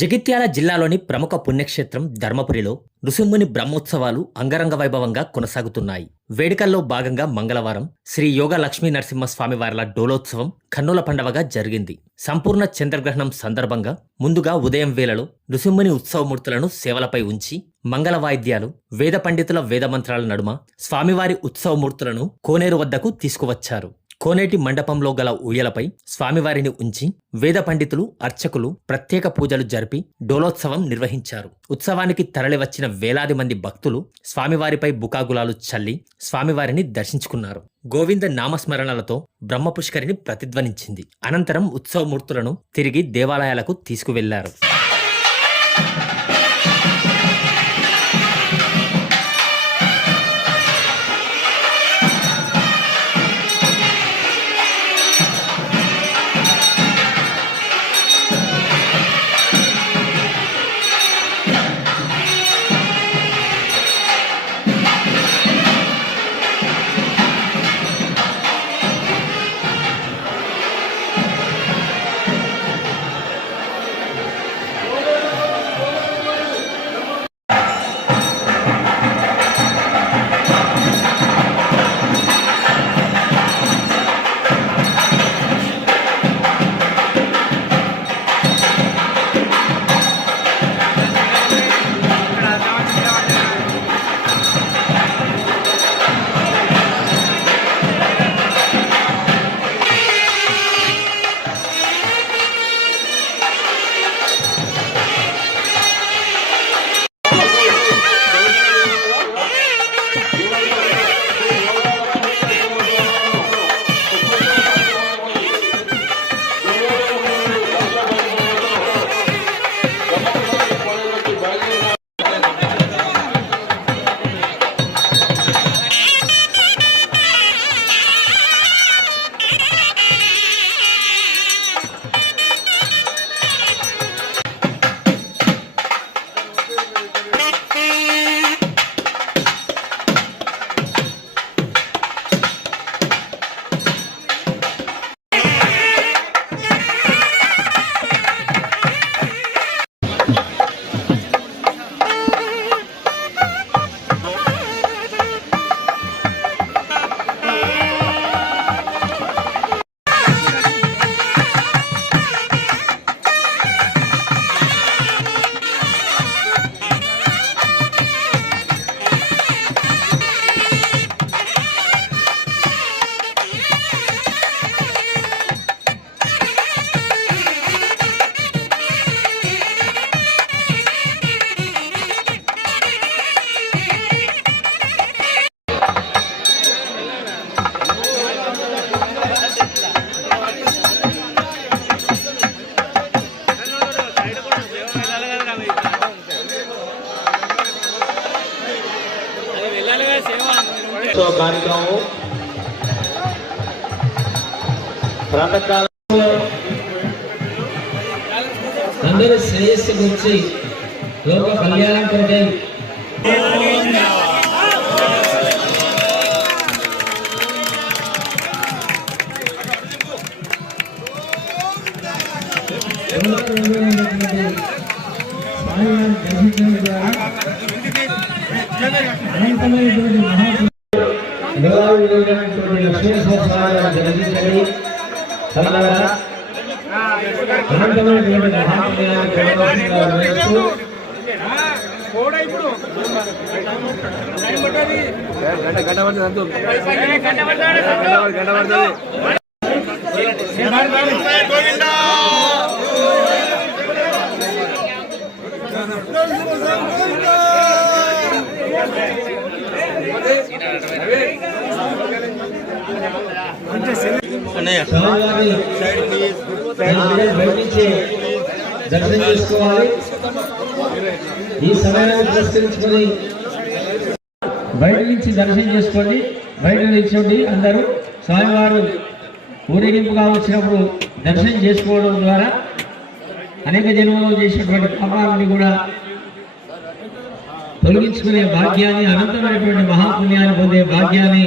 జగిత్యాల జిల్లాలోని ప్రముఖ పుణ్యక్షేత్రం ధర్మపురిలో నృసింహుని బ్రహ్మోత్సవాలు అంగరంగ వైభవంగా కొనసాగుతున్నాయి. వేడుకల్లో భాగంగా మంగళవారం శ్రీ యోగ లక్ష్మీ నరసింహస్వామివార్ల డోలోత్సవం కన్నుల పండవగా జరిగింది. సంపూర్ణ చంద్రగ్రహణం సందర్భంగా ముందుగా ఉదయం వేళలో నృసింహుని ఉత్సవమూర్తులను సేవలపై ఉంచి మంగళ వాయిద్యాలు, వేద పండితుల వేదమంత్రాల నడుమ స్వామివారి ఉత్సవమూర్తులను కోనేరు వద్దకు తీసుకువచ్చారు. కోనేటి మండపంలో గల ఊయలపై స్వామివారిని ఉంచి వేద పండితులు, అర్చకులు ప్రత్యేక పూజలు జరిపి డోలోత్సవం నిర్వహించారు. ఉత్సవానికి తరలివచ్చిన వేలాది మంది భక్తులు స్వామివారిపై బుకాగులాలు చల్లి స్వామివారిని దర్శించుకున్నారు. గోవింద నామస్మరణలతో బ్రహ్మపుష్కరిని ప్రతిధ్వనించింది. అనంతరం ఉత్సవమూర్తులను తిరిగి దేవాలయాలకు తీసుకువెళ్లారు. కార్యక్రమం ప్రాతకాలంలో అందరూ శ్రేయస్సు గురించి లోక కళ్యాణం కొరకై దర్శనం చేసుకోవాలి. ఈ సమయాన్ని పురస్కరించుకొని బయట నుంచి దర్శనం చేసుకోండి. బయట నిల్చోండి. అందరూ స్వామివారు ఊరేగింపుగా వచ్చినప్పుడు దర్శనం చేసుకోవడం ద్వారా అనేక జన్మలో చేసినటువంటి పాపాలని కూడా తొలగించుకునే భాగ్యాన్ని, అనంతమైనటువంటి మహాపుణ్యాన్ని పొందే భాగ్యాన్ని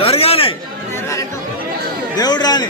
జరగాలి దేవుడు రాని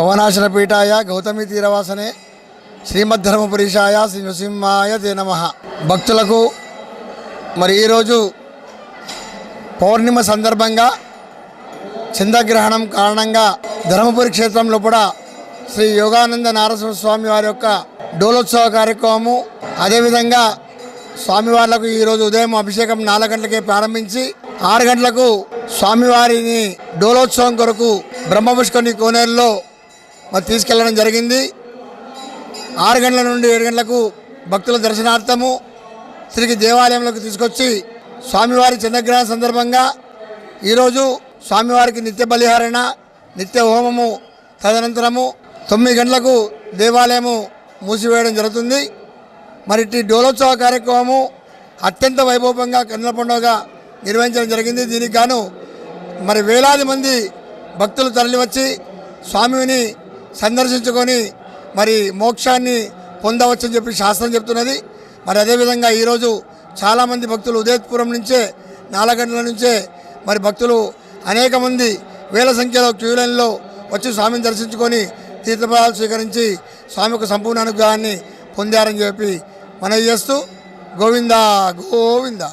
పవనాశన పీఠాయ గౌతమి తీరవాసనే శ్రీమద్ధర్మపురీషాయ శ్రీ నృసింహాయ తే నమః. భక్తులకు మరి ఈరోజు పౌర్ణిమ సందర్భంగా చంద్రగ్రహణం కారణంగా ధర్మపురి క్షేత్రంలో కూడా శ్రీ యోగానంద నారసింహ స్వామి వారి యొక్క డోలోత్సవ కార్యక్రమము, అదేవిధంగా స్వామివార్లకు ఈరోజు ఉదయం అభిషేకం 4 గంటలకే ప్రారంభించి 6 గంటలకు స్వామివారిని డోలోత్సవం కొరకు బ్రహ్మపుష్కరిణి కోనేరులో మరి తీసుకెళ్లడం జరిగింది. 6 గంటల నుండి 7 గంటలకు భక్తుల దర్శనార్థము తిరిగి దేవాలయంలోకి తీసుకొచ్చి స్వామివారి చంద్రగ్రహణ సందర్భంగా ఈరోజు స్వామివారికి నిత్య బలిహారణ, నిత్య హోమము, తదనంతరము 9 గంటలకు దేవాలయము మూసివేయడం జరుగుతుంది. మరి ఇట్టి డోలోత్సవ కార్యక్రమము అత్యంత వైభవంగా కన్నుల పండుగగా నిర్వహించడం జరిగింది. దీనికి గాను మరి వేలాది మంది భక్తులు తరలివచ్చి స్వామిని సందర్శించుకొని మరి మోక్షాన్ని పొందవచ్చని చెప్పి శాస్త్రం చెప్తున్నది. మరి అదేవిధంగా ఈరోజు చాలామంది భక్తులు ఉదయపురం నుంచే 4 గంటల నుంచే మరి భక్తులు అనేక మంది వేల సంఖ్యలో క్యూ లైన్లో వచ్చి స్వామిని దర్శించుకొని తీర్థప్రసాదాలు స్వీకరించి స్వామి యొక్క సంపూర్ణ అనుగ్రహాన్ని పొందారని చెప్పి మనవి చేస్తూ గోవిందా గోవిందా.